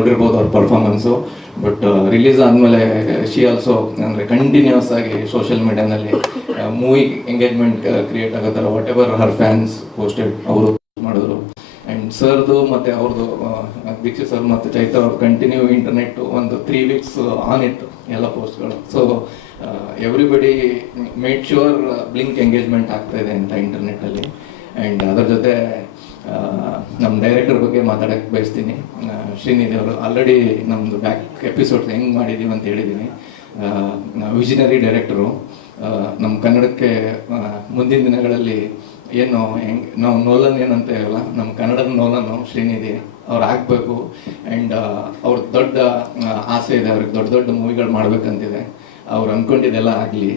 ನೋಡಿರ್ಬೋದು ಅವ್ರ performance. But release ಆದಮೇಲೆ ಶಿ ಆಲ್ಸೋ ಅಂದರೆ ಕಂಟಿನ್ಯೂಸ್ ಆಗಿ ಸೋಷಿಯಲ್ ಮೀಡಿಯಾನಲ್ಲಿ ಮೂವಿ ಎಂಗೇಜ್ಮೆಂಟ್ ಕ್ರಿಯೇಟ್ ಆಗೋ ಥರ what ever Har fans posted ಅವರು ಮಾಡಿದ್ರು. ಆ್ಯಂಡ್ ಸರ್ದು ಮತ್ತು ಅವ್ರದ್ದು ದೀಕ್ಷಿತ್ ಸರ್ ಮತ್ತು ಚೈತ್ರ ಅವ್ರು ಕಂಟಿನ್ಯೂ ಇಂಟರ್ನೆಟ್ ಒಂದು 3 weeks ಆನ್ ಇತ್ತು ಎಲ್ಲ ಪೋಸ್ಟ್ಗಳು. So everybody made sure blink engagement ಆಗ್ತಾಯಿದೆ ಅಂತ ಇಂಟರ್ನೆಟ್ಟಲ್ಲಿ. ಆ್ಯಂಡ್ ಅದರ ಜೊತೆ ನಮ್ಮ ಡೈರೆಕ್ಟರ್ ಬಗ್ಗೆ ಮಾತಾಡೋಕ್ಕೆ ಬಯಸ್ತೀನಿ. ಶ್ರೀನಿಧಿ ಅವರು ಆಲ್ರೆಡಿ ನಮ್ಮದು ಬ್ಯಾಕ್ ಎಪಿಸೋಡ್ಸ್ ಹೆಂಗೆ ಮಾಡಿದ್ದೀವಿ ಅಂತ ಹೇಳಿದ್ದೀನಿ. ವಿಷನರಿ ಡೈರೆಕ್ಟರು ನಮ್ಮ ಕನ್ನಡಕ್ಕೆ ಮುಂದಿನ ದಿನಗಳಲ್ಲಿ ಏನು ಹೆಂಗೆ ನಾವು ನೋಲನ್ ಏನಂತ ಹೇಳಲ್ಲ, ನಮ್ಮ ಕನ್ನಡದ ನೋಲನ್ನು ಶ್ರೀನಿಧಿ ಅವ್ರು ಆಗಬೇಕು. ಆ್ಯಂಡ್ ಅವ್ರ ದೊಡ್ಡ ಆಸೆ ಇದೆ, ಅವ್ರಿಗೆ ದೊಡ್ಡ ದೊಡ್ಡ ಮೂವಿಗಳು ಮಾಡ್ಬೇಕಂತಿದೆ. ಅವ್ರು ಅಂದ್ಕೊಂಡಿದ್ದೆಲ್ಲ ಆಗಲಿ.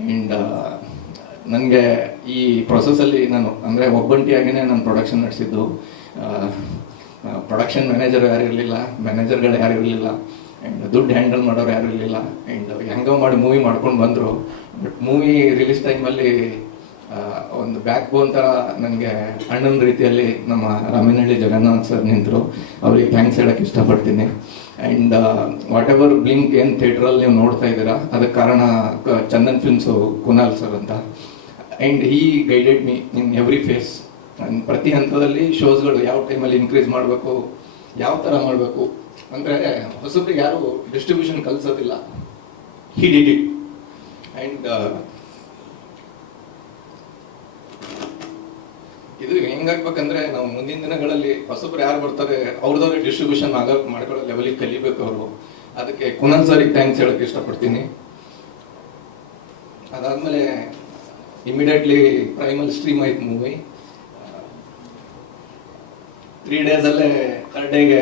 ಆ್ಯಂಡ್ ನನಗೆ ಈ ಪ್ರೊಸೆಸ್ಸಲ್ಲಿ ನಾನು ಅಂದರೆ ಒಬ್ಬಂಟಿಯಾಗಿಯೇ ನಾನು ಪ್ರೊಡಕ್ಷನ್ ನಡೆಸಿದ್ದು. ಪ್ರೊಡಕ್ಷನ್ ಮ್ಯಾನೇಜರ್ ಯಾರು ಇರಲಿಲ್ಲ, ಮ್ಯಾನೇಜರ್ಗಳು ಯಾರು ಇರಲಿಲ್ಲ, ಆ್ಯಂಡ್ ದುಡ್ಡು ಹ್ಯಾಂಡಲ್ ಮಾಡೋರು ಯಾರು ಇರಲಿಲ್ಲ. ಆ್ಯಂಡ್ ಹೆಂಗೋ ಮಾಡಿ ಮೂವಿ ಮಾಡ್ಕೊಂಡು ಬಂದರು. ಬಟ್ ಮೂವಿ ರಿಲೀಸ್ ಟೈಮಲ್ಲಿ ಒಂದು ಬ್ಯಾಕ್ ಬೋನ್ ಥರ ನನಗೆ ಅಣ್ಣನ ರೀತಿಯಲ್ಲಿ ನಮ್ಮ ರಾಮನಹಳ್ಳಿ ಜಗನ್ನಾಥ್ ಸರ್ ನಿಂತರು. ಅವ್ರಿಗೆ ಥ್ಯಾಂಕ್ಸ್ ಹೇಳೋಕ್ಕೆ ಇಷ್ಟಪಡ್ತೀನಿ. ಆ್ಯಂಡ್ ವಾಟ್ ಎವರ್ ಬ್ಲಿಂಕ್ ಏನು ಥಿಯೇಟ್ರಲ್ಲಿ ನೀವು ನೋಡ್ತಾ ಇದ್ದೀರಾ ಅದಕ್ಕೆ ಕಾರಣ ಚಂದನ್ ಫಿಲ್ಮ್ಸು ಕುನಾಲ್ ಸರ್ ಅಂತ. And he guided me in every phase. ಪ್ರತಿ ಹಂತದಲ್ಲಿ ಶೋಸ್ಗಳು ಯಾವ ಟೈಮಲ್ಲಿ ಇನ್ಕ್ರೀಸ್ ಮಾಡಬೇಕು, ಯಾವ ಥರ ಮಾಡಬೇಕು ಅಂದರೆ ಹೊಸಬ್ರಿಗೆ ಯಾರು ಡಿಸ್ಟ್ರಿಬ್ಯೂಷನ್ ಕಲಿಸೋದಿಲ್ಲ. He did it. ಆ್ಯಂಡ್ ಇದು ಹೆಂಗಾಗ್ಬೇಕಂದ್ರೆ ನಾವು ಮುಂದಿನ ದಿನಗಳಲ್ಲಿ ಹೊಸಬ್ರು ಯಾರು ಬರ್ತಾರೆ ಅವ್ರದವ್ರಿಗೆ ಡಿಸ್ಟ್ರಿಬ್ಯೂಷನ್ ಮಾಡ್ಕೊಳ್ಳೋ ಲೆವೆಲಿಗೆ ಕಲಿಬೇಕು ಅವರು. ಅದಕ್ಕೆ ಕುನಾಲ್ ಸರಿಗೆ ಥ್ಯಾಂಕ್ಸ್ ಹೇಳೋಕ್ಕೆ ಇಷ್ಟಪಡ್ತೀನಿ. ಅದಾದಮೇಲೆ ಇಮಿಡಿಯೇಟ್ಲಿ ಪ್ರೈಮಲ್ಲಿ ಸ್ಟ್ರೀಮ್ ಆಯ್ತು ಮೂವಿ. 3 days ಥರ್ಡ್ ಡೇಗೆ